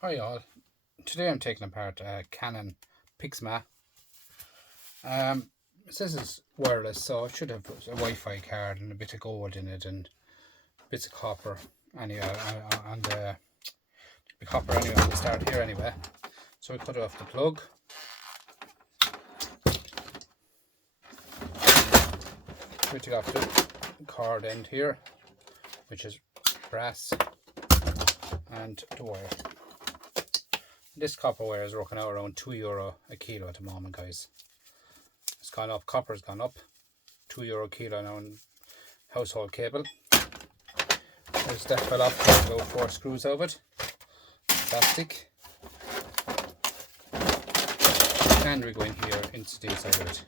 Hi all. Today I'm taking apart a Canon pixma. It says it's wireless, so it should have a Wi-Fi card and a bit of gold in it and bits of copper. Anyway, on the copper anyway on the start here anyway. So we cut off the plug. We take off the cord end here, which is brass, and the wire. This copper wire is working out around €2 a kilo at the moment, guys. It's gone up, copper's gone up, €2 a kilo now in household cable. There's that fell off, there's about 4 screws of it, plastic. And we go in here into the inside of it.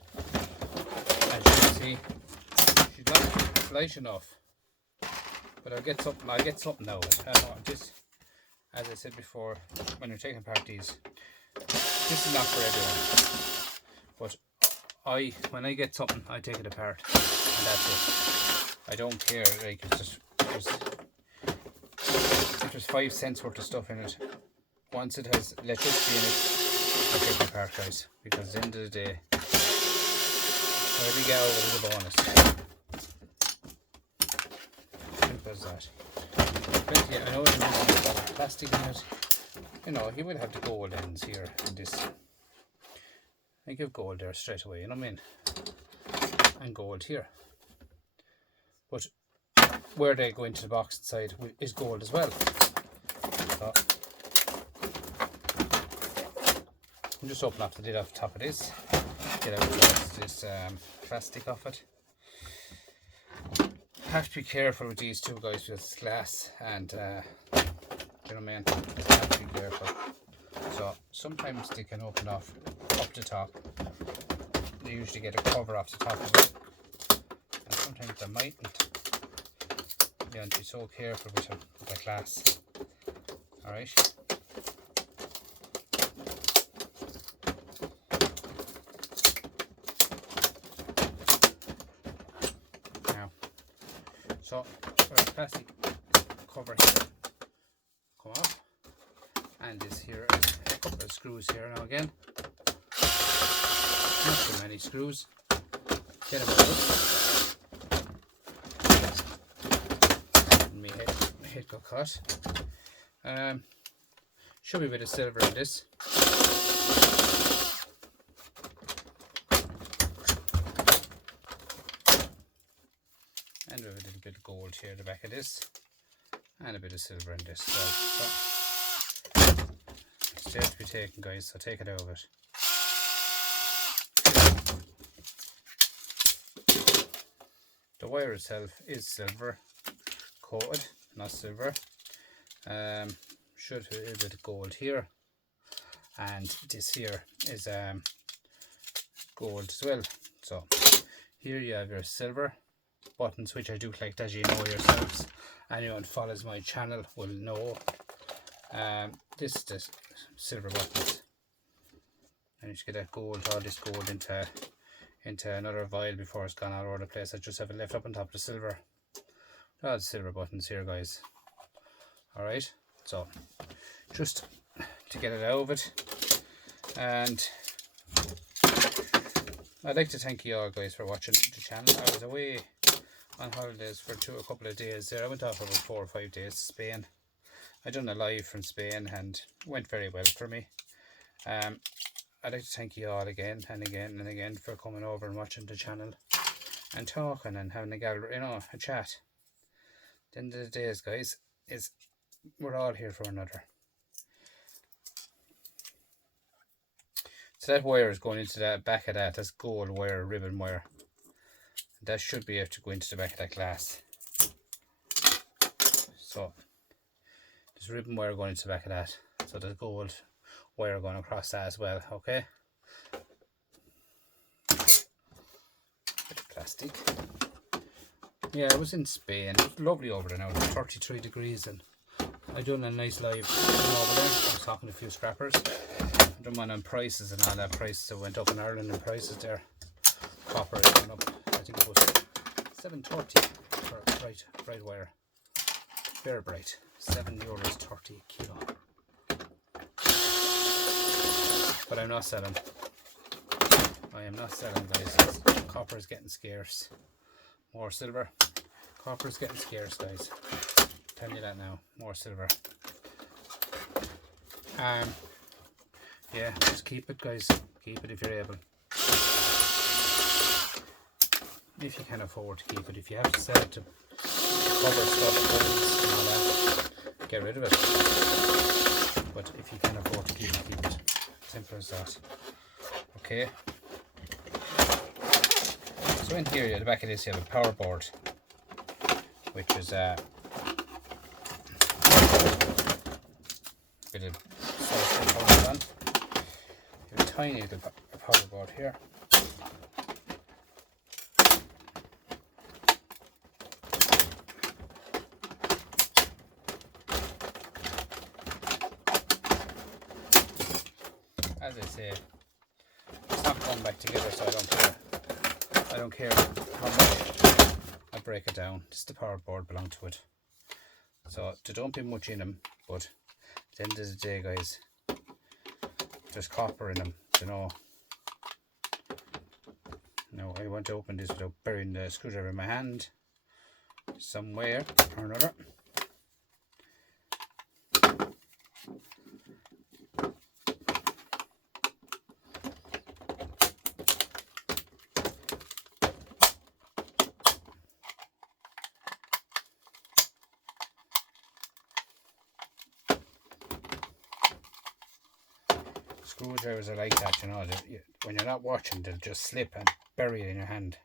As you can see, she's not light enough, but I'll get something out of it. This, as I said before, when you're taking apart these, this is not for everyone. But when I get something, I take it apart, and that's it. I don't care. Like, if there's 5 cents worth of stuff in it, once it has electricity in it, I take it apart, guys. Because at the end of the day, whatever you get out of it is a bonus. Simple as that. I know there's a lot of plastic in it. You know, he will have the gold ends here in this. I give gold there straight away, you know what I mean? And gold here. But where they go into the box inside is gold as well. So I'm just open up the lid off the top of this. Get out this plastic off it. Have to be careful with these two, guys, because it's glass, and you know what I mean? Have to be careful. So sometimes they can open off up the top. They usually get a cover off the top of it, and sometimes they mightn't. You have to be so careful with the glass. Alright. So the plastic cover here come off, and this here is a couple of screws here now again. Not too many screws. Get them out. And my head got cut. Should be a bit of silver in this. And we have a little bit of gold here at the back of this, and a bit of silver in this. So it's there to be taken, guys, so take it out of it. The wire itself is silver coated, not silver. Should have a bit of gold here, and this here is gold as well. So here you have your silver buttons, which I do collect, as you know yourselves. Anyone who follows my channel will know. This is the silver buttons, and you just get that gold, all this gold into another vial before it's gone all over the place. I just have it left up on top of the silver. All the silver buttons here, guys. Alright, so just to get it out of it, and I'd like to thank you all, guys, for watching the channel. I was away on holidays for a couple of days there. I went off about 4 or 5 days to Spain. I done a live from Spain and went very well for me. I'd like to thank you all again and again and again for coming over and watching the channel and talking and having a gallery, you know, a chat. At the end of the days, guys, we're all here for another. So that wire is going into the back of that. That's gold wire, ribbon wire. That should be able to go into the back of that glass. So there's ribbon wire going into the back of that. So there's gold wire going across that as well. Okay. Bit of plastic. Yeah, I was in Spain. It was lovely over there now. It was 33 degrees, and I done a nice live over there. I was talking to a few scrappers. I done one on prices and all that. Prices went up in Ireland, and prices there. Copper is going up. I think it was €7.30 for bright wire. Very bright. €7.30 a kilo. but I'm not selling. I am not selling, guys. Copper is getting scarce. More silver. Copper is getting scarce, guys. I'm telling you that now. More silver. Yeah, just keep it, guys. Keep it if you're able. If you can afford to keep it. If you have to sell it to cover stuff, and all that, get rid of it. But if you can afford to keep it, keep it. Simple as that. Okay. So in here, at the back of this, you have a power board, which is a bit of solid power on. You have a tiny little power board here. As I say, it's not going back together, so I don't care. I don't care how much I break it down. Just the power board belongs to it. So there don't be much in them, but at the end of the day, guys, there's copper in them, you know. Now I want to open this without burying the screwdriver in my hand somewhere or another. Screwdrivers are like that, you know. When you're not watching, they'll just slip and bury it in your hand.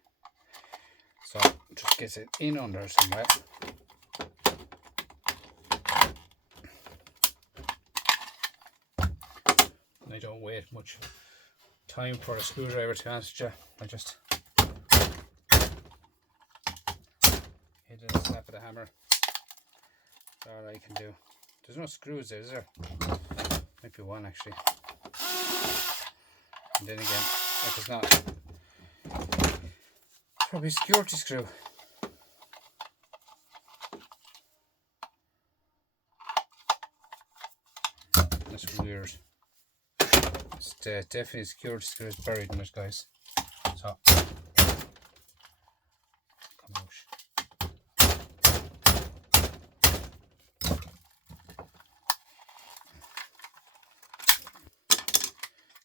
So just get it in under somewhere. And I don't wait much time for a screwdriver, to be honest with you. I just hit it and snap of the hammer. That's all I can do. There's no screws there, is there? Might be one actually. And then again, if it's not, probably a security screw. That's weird. It's definitely a security screw is buried in it, guys. So, come out.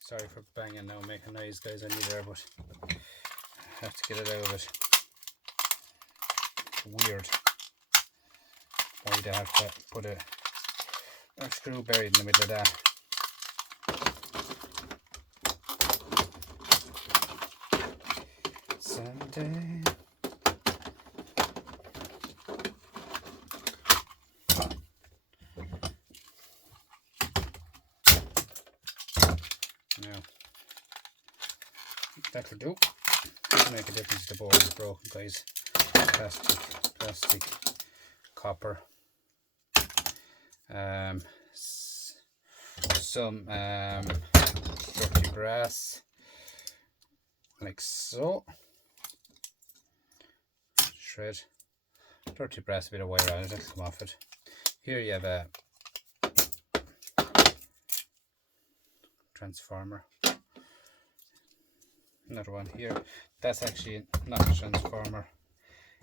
Sorry for banging now, making noise, guys, on you there, but I have to get it out of it. It's weird why they have to put a screw buried in the middle of that. Someday. Now, that'll do. Doesn't make a difference if the board is broken, guys. Plastic, copper, some dirty brass, like so. Shred. Dirty brass, a bit of wire on it, that'll come off it. Here you have a transformer. Another one here. That's actually not a transformer,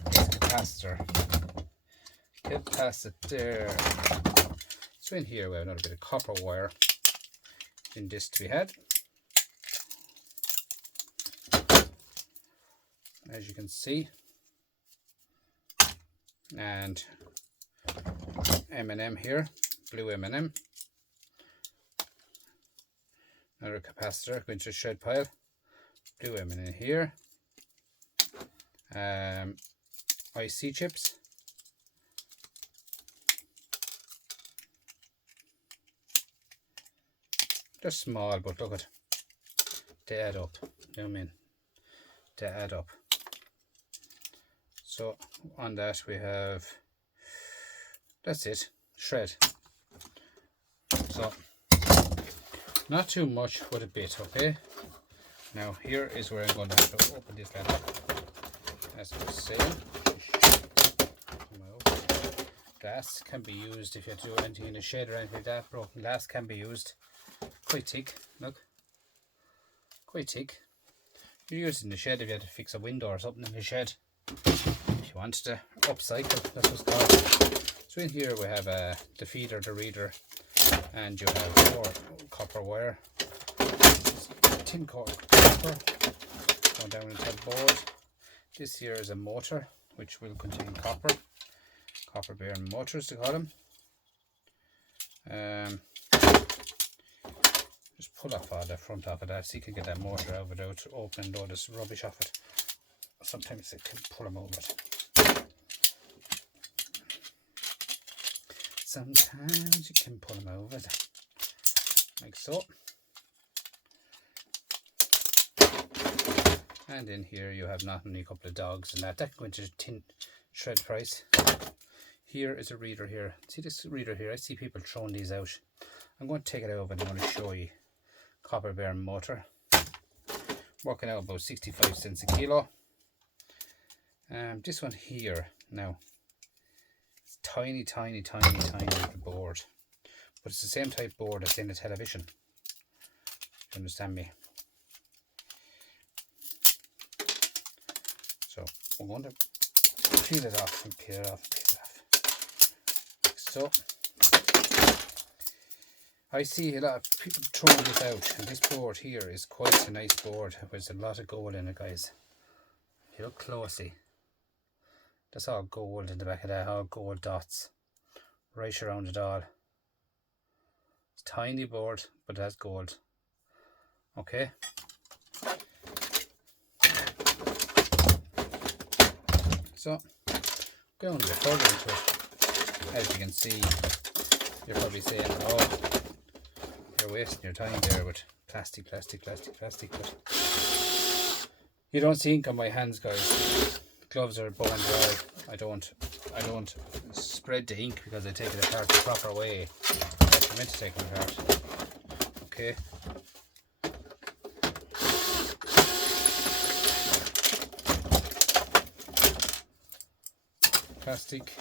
it's a capacitor. Capacitor. So in here we have another bit of copper wire in this to be had. As you can see. And M&M here, blue M&M. Another capacitor going to a shred pile. Blue M&M here. IC chips. They're small, but look at, they add up. You know what I mean? They add up. So on that we have, that's it, shred. So not too much, but a bit, okay? Now here is where I'm going to have to open this lid up. As I was saying, glass can be used if you have to do anything in a shed or anything like that. Broken glass can be used. Quite thick, look. quite thick. You use it in the shed if you had to fix a window or something in the shed. If you wanted to upcycle, that's what's called. So in here we have the feeder, the reader, and you have more copper wire, tin cord copper going down into the board. This here is a motor which will contain copper bearing motors to call them. Just pull off all the front of it so you can get that motor out without opening all this rubbish off it. Sometimes it can pull them over it. Sometimes you can pull them over it, like so. And in here you have not only a couple of dogs and that can go into tin shred price. Here is a reader here. See this reader here? I see people throwing these out. I'm going to take it over and I'm going to show you. Copper bearing motor. Working out about 65 cents a kilo. This one here now. It's tiny little board. But it's the same type board that's in the television. You understand me? So we're going to peel it off and peel it off and peel it off. Like so. I see a lot of people throwing this out, and this board here is quite a nice board. There's a lot of gold in it, guys. If you look closely, that's all gold in the back of that, all gold dots right around it all. It's a tiny board, but it has gold. Okay. So, going a bit further into it, as you can see, you're probably saying, oh, you're wasting your time there with plastic, but you don't see ink on my hands, guys. Gloves are bone dry. I don't spread the ink because I take it apart the proper way. Like I'm meant to take it apart. Okay. Plastic,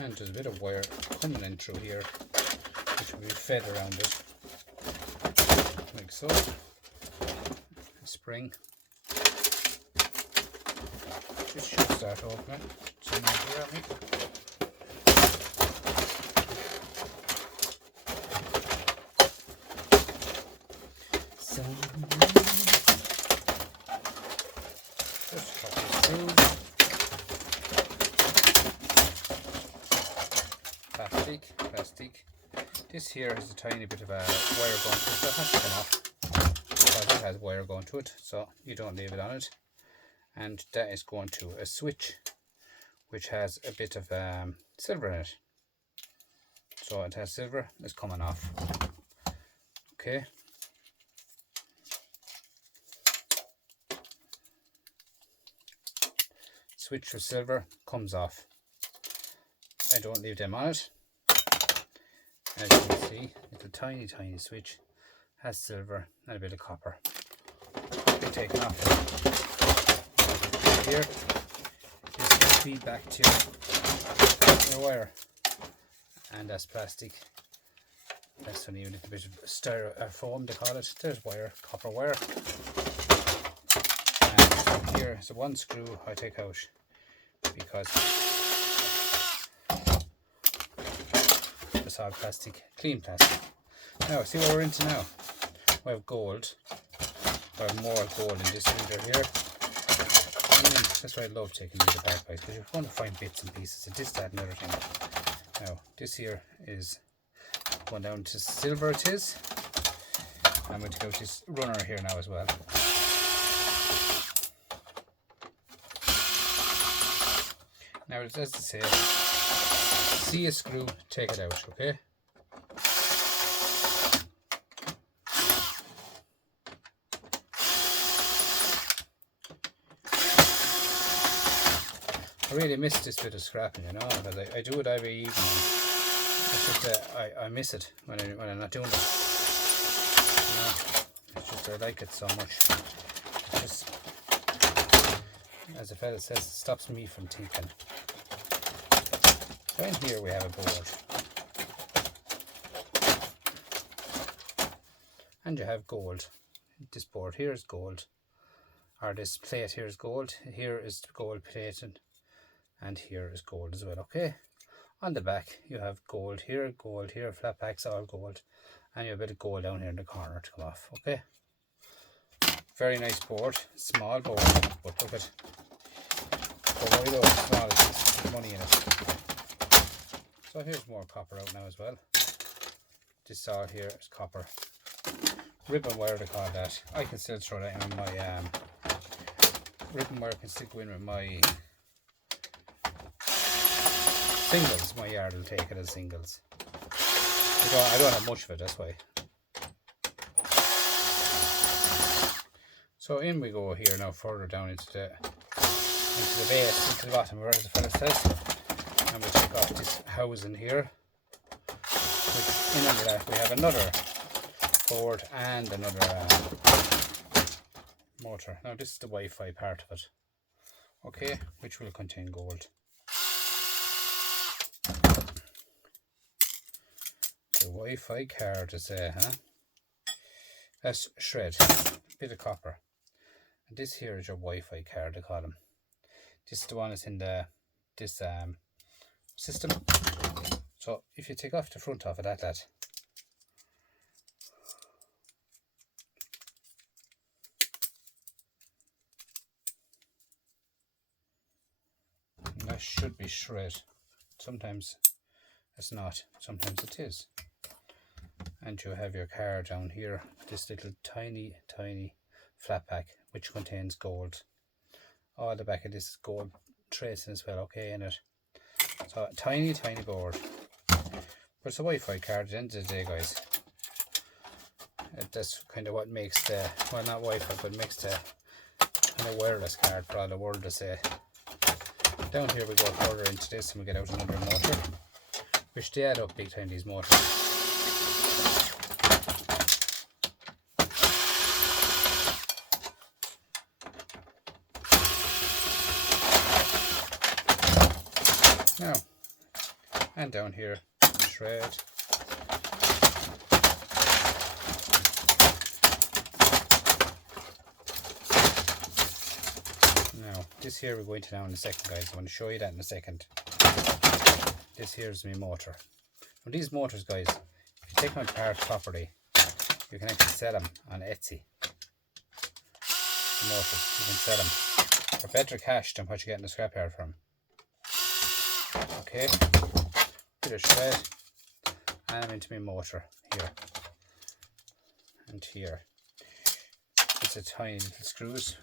and there's a bit of wire coming in through here which will be fed around it like so. A spring, this should start opening. Someone here at me. Just a couple of screws. Plastic. This here is a tiny bit of a wire going to it, so it has to come off because it has wire going to it, so you don't leave it on it. And that is going to a switch which has a bit of silver in it. So it has silver, it's coming off. Okay. Switch for silver comes off. I don't leave them on it. As you can see, it's a tiny switch, has silver and a bit of copper. Be taken off. Here is the feedback to your wire, and that's plastic. That's only a little bit of styrofoam they call it. There's wire, copper wire. And here is the one screw I take out because it's all plastic, clean plastic. Now see what we're into now. We have gold. We have more gold in this reader here. And that's why I love taking these apart, guys, because you're going to find bits and pieces of this, that and everything. Now this here is going down to silver it is. I'm going to go to this runner here now as well. Now as I say, see a screw, take it out, okay? I really miss this bit of scrapping, you know, because I do it every evening. It's just that I miss it when I'm not doing it. You know, it's just I like it so much. It's just, as the fella says, it stops me from thinking. So in here we have a board. And you have gold. this board here is gold, or this plate here is gold, here is gold plated, and here is gold as well. Okay, on the back you have gold here, flat packs, all gold, and you have a bit of gold down here in the corner to come off. Okay, very nice board, small board, but look at, don't worry though, it's small, there's money in it. So here's more copper out now as well. This saw here is copper. Ribbon wire they call that. I can still throw that in my ribbon wire can still go in with my singles. My yard will take it as singles. I don't have much of it, that's why. So in we go here now, further down into the base, into the bottom, where the fella says. And we take off this housing here. Which in under that we have another board and another motor. Now this is the Wi-Fi part of it. Okay, which will contain gold. The Wi-Fi card is that's shred, bit of copper. And this here is your Wi-Fi card, they call them. This is the one that's in this system. So if you take off the front of it, that should be shred. Sometimes it's not, sometimes it is. And you have your card down here, this little tiny flat pack which contains gold. All the back of this is gold tracing as well, okay, in it. So tiny board. But it's a Wi-Fi card at the end of the day, guys. That's kind of what makes the, well, not Wi-Fi, but makes the kind of wireless card for all the world to say. Down here we go further into this and we get out another motor, which they add up big time, these motors. Now, and down here, shred. Now, this here we're going to now in a second, guys. I want to show you that in a second. This here is my motor. Now these motors, guys, if you take them apart properly, you can actually sell them on Etsy. The motors, you can sell them for better cash than what you get in the scrapyard from. Okay, bit of shred, and I'm into my motor here and here. It's a tiny little screws.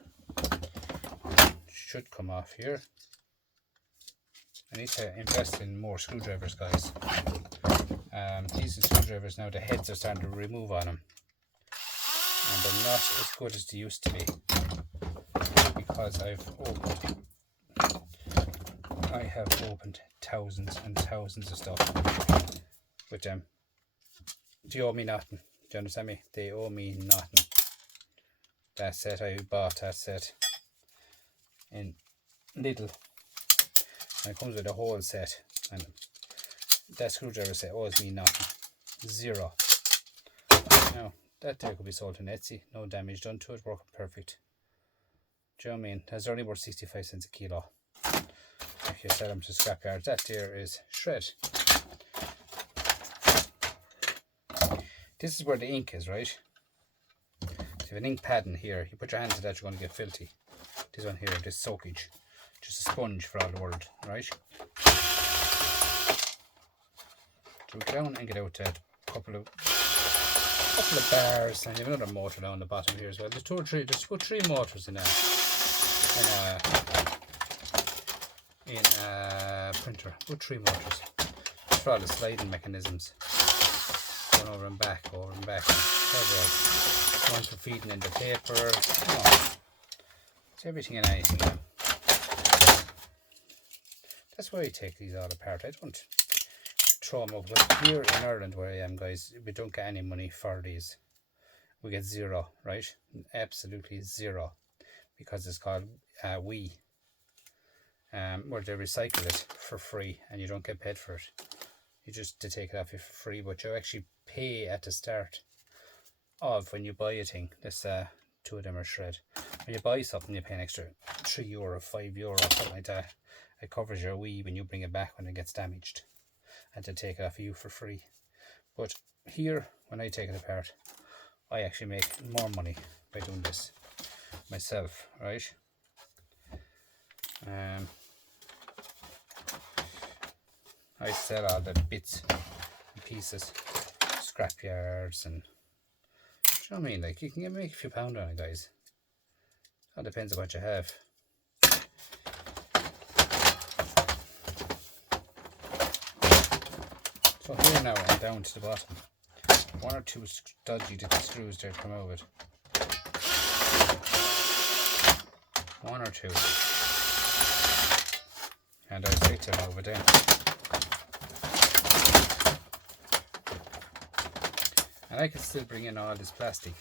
Should come off here. I need to invest in more screwdrivers, guys. These are screwdrivers now, the heads are starting to remove on them, and they're not as good as they used to be, because I have opened thousands and thousands of stuff with them. They owe me nothing. Do you understand me? They owe me nothing. That set, I bought that set in Lidl, and it comes with a whole set, and that screwdriver set owes me nothing. Zero. Now that there could be sold on Etsy, no damage done to it, working perfect. Do you know what I mean? That's only worth 65 cents a kilo. If you sell them to scrapyard, that there is shred. This is where the ink is, right? So you have an ink pad in here. You put your hand to that, you're going to get filthy. This one here, this soakage, just a sponge for all the world, right? So we go down and get out a couple of bars, and you have another motor down the bottom here as well. There's two or three, there's about 3 motors in a printer. About 3 motors. That's for all the sliding mechanisms. Going over and back, over and back. One for feeding in the paper. Oh. It's everything and anything now. That's why I take these all apart. I don't throw them up. But here in Ireland where I am, guys, we don't get any money for these. We get zero, right? Absolutely zero. Because it's called where they recycle it for free and you don't get paid for it. You just to take it off you for free, but you actually pay at the start of when you buy a thing. This two of them are shred. When you buy something, you pay an extra €3, €5, something like that. It covers your weave when you bring it back when it gets damaged, and to take it off of you for free. But here, when I take it apart, I actually make more money by doing this myself, right? I sell all the bits and pieces, scrap yards, and you know what I mean? Like, you can make a few pound on it, guys. All depends on what you have. So here now I'm down to the bottom. One or two dodgy little screws there to come out of it. One or two. And I'll fix it over there. And I can still bring in all this plastic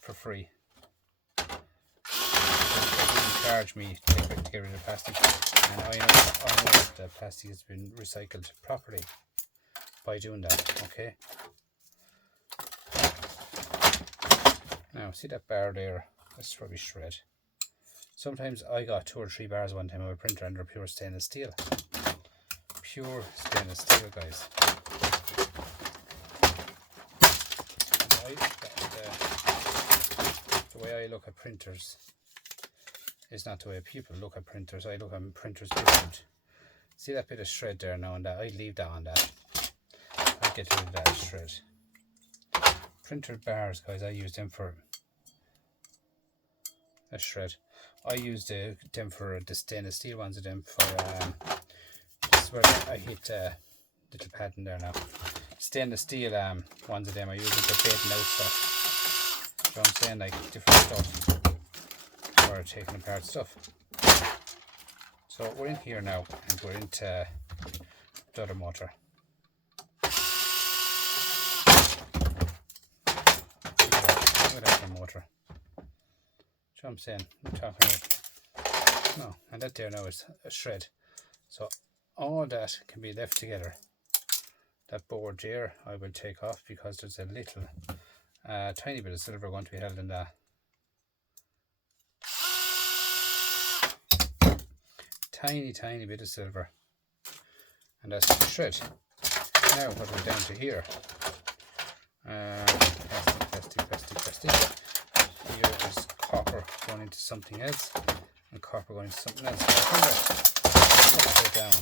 for free. They didn't charge me to get rid of the plastic. And I know that the plastic has been recycled properly by doing that, okay? Now, see that bar there? That's probably shred. Sometimes I got 2 or 3 bars one time of a printer and they're pure stainless steel. Pure stainless steel, guys. The way I look at printers is not the way people look at printers. I look at printers different. See that bit of shred there now and that? I leave that on that. I get rid of that shred. Printer bars, guys, I use them for a shred. I use them for the stainless steel ones of them for this is where I hit little pattern there now. Stainless steel ones of them I use it for fading out stuff. You know what I'm saying? Like different stuff or taking apart stuff. So we're in here now and we're into the other motor. Look at that motor. You know what I'm saying? I'm talking about. No, and that there now is a shred. So all that can be left together. That board there I will take off because there's a little tiny bit of silver going to be held in that. Tiny bit of silver. And that's the shred. Now what we're down to here. Plastic. Here is copper going into something else. And copper going into something else. Upside down.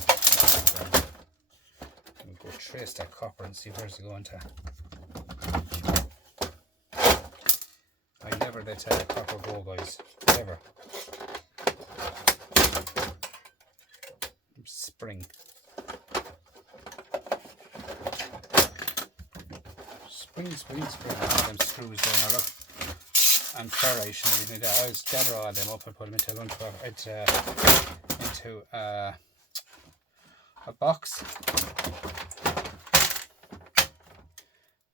We'll go trace that copper and see where's it going to. I never let copper go, guys. Never. Spring. Spring. All them screws there now, look. And ferrite and everything like that. I'll gather all them up and put them into a a box.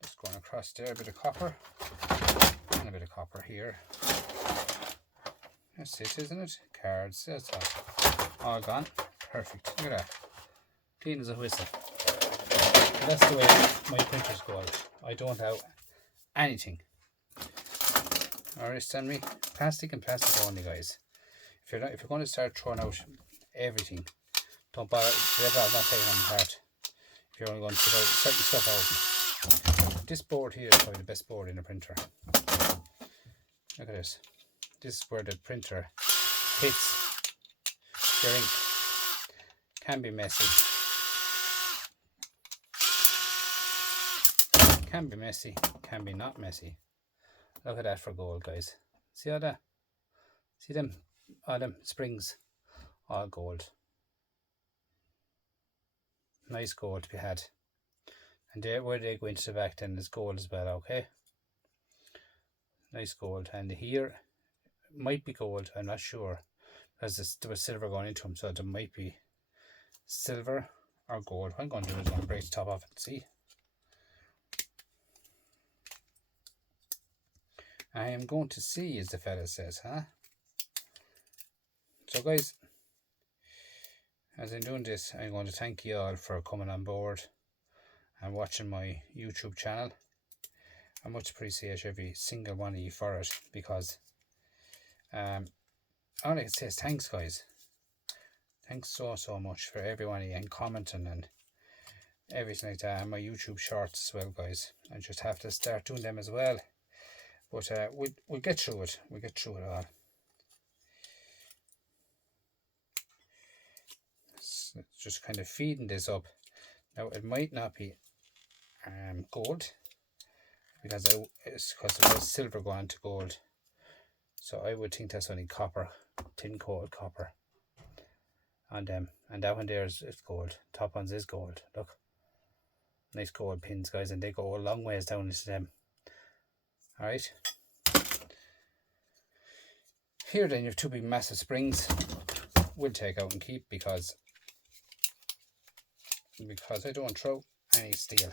Just going across there, a bit of copper and a bit of copper here. That's it, isn't it? Cards, that's all gone. Perfect. Look at that. Clean as a whistle. And that's the way my printers go out. I don't have anything. Understand me? Plastic and plastic only, guys. If you're going to start throwing out everything, don't bother. I'm not taking them apart. If you're only going to put out certain stuff out. This board here is probably the best board in a printer. Look at this. This is where the printer hits your ink. Can be messy. Can be messy. Can be not messy. Look at that for gold, guys. See all that? See them? All them springs. All gold. Nice gold to be had. And there where they go into the back then is gold as well, okay? Nice gold. And here might be gold, I'm not sure. Because there was silver going into them, so there might be silver or gold. What I'm going to do is I'm going to break the top off and see. I am going to see, as the fella says, huh? So guys, as I'm doing this, I'm going to thank you all for coming on board and watching my YouTube channel. I much appreciate every single one of you for it, because all I can say is thanks, guys. Thanks so much for everyone and commenting and everything like that, and my YouTube shorts as well, guys. I just have to start doing them as well, but we'll get through it. We'll get through it all. It's just kind of feeding this up. Now it might not be gold, because it's because there was silver going to gold, so I would think that's only copper, tin coated copper on them, and that one there is gold. Top ones is gold. Look, nice gold pins, guys, and they go a long ways down into them. All right, here then you have two big massive springs. We'll take out and keep, because I don't throw any steel.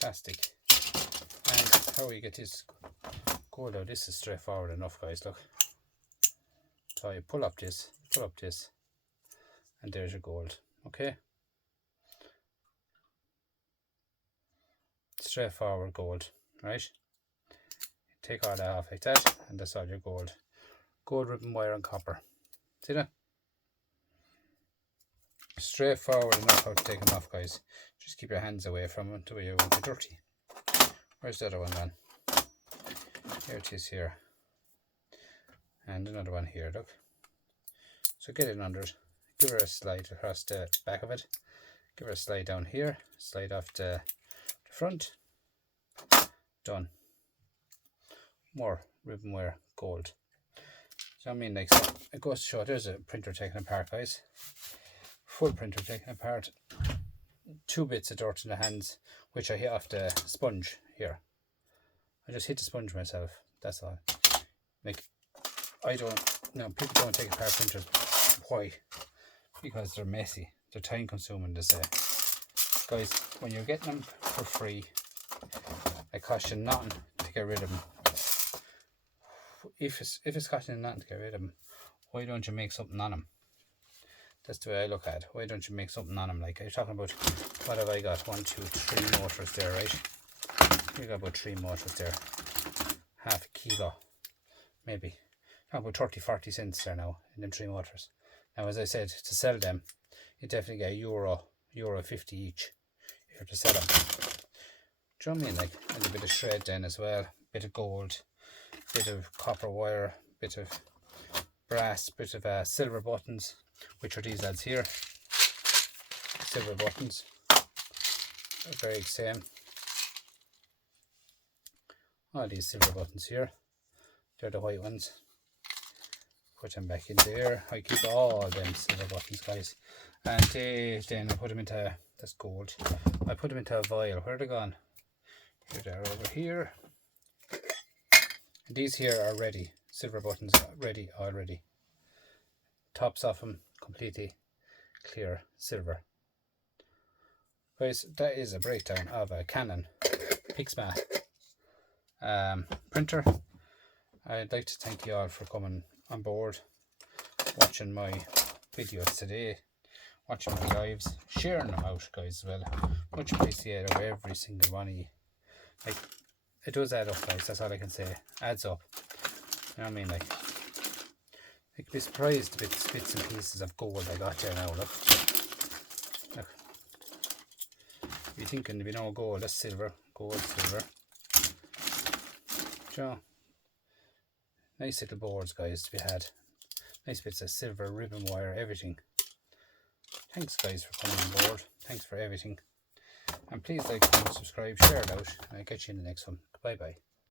Plastic. And how you get this gold out? This is straightforward enough, guys. Look, so you pull up this, and there's your gold. Okay, straightforward gold, right? Take all that off like that, and that's all your gold. Gold ribbon wire and copper. See that? Straightforward enough how to take them off, guys. Just keep your hands away from them, the way you won't get dirty. Where's the other one then? Here it is here. And another one here, look. So get it under it. Give her a slide across the back of it. Give her a slide down here. Slide off the front. Done. More ribbon wire, gold. So I mean, like, so it goes to show there's a printer taken apart, guys. Full printer taken apart. 2 bits of dirt in the hands, which I hit off the sponge here. I just hit the sponge myself, that's all. Like, people don't take apart printers. Why? Because they're messy, they're time consuming, they say. Guys, when you're getting them for free, it costs you nothing to get rid of them. If it's costing you nothing to get rid of them, why don't you make something on them? That's the way I look at it. Why don't you make something on them? Like, I'm talking about, what have I got? 1, 2, 3 motors there, right? You got about 3 motors there. Half a kilo, maybe. About 30-40 cents there now in them 3 motors. Now, as I said, to sell them, you definitely get euro 50 each if you're to sell them. Do you know what I mean? Like, and a bit of shred then as well, bit of gold, bit of copper wire, bit of brass, bit of silver buttons, which are these lads here. Silver buttons, very same. All these silver buttons here, they're the white ones. Put them back in there. I keep all them silver buttons, guys, and then I put them into, that's gold, I put them into a vial. Where are they gone? Here they are, over here. And these here are ready, silver buttons ready already. Tops off them completely clear silver. Guys, that is a breakdown of a Canon pixma printer. I'd like to thank you all for coming on board, watching my videos today, watching my lives, sharing them out, guys, as well. Much appreciated of every single one of you. Like, it does add up, guys, that's all I can say. Adds up. You know what I mean? Like, you could be surprised with the bits and pieces of gold I got there now. Look. You're thinking, you know, gold, that's silver. Gold, silver. Sure. Nice little boards, guys, to be had. Nice bits of silver, ribbon wire, everything. Thanks, guys, for coming on board. Thanks for everything. And please like, comment, subscribe, share it out, and I'll catch you in the next one. Bye bye.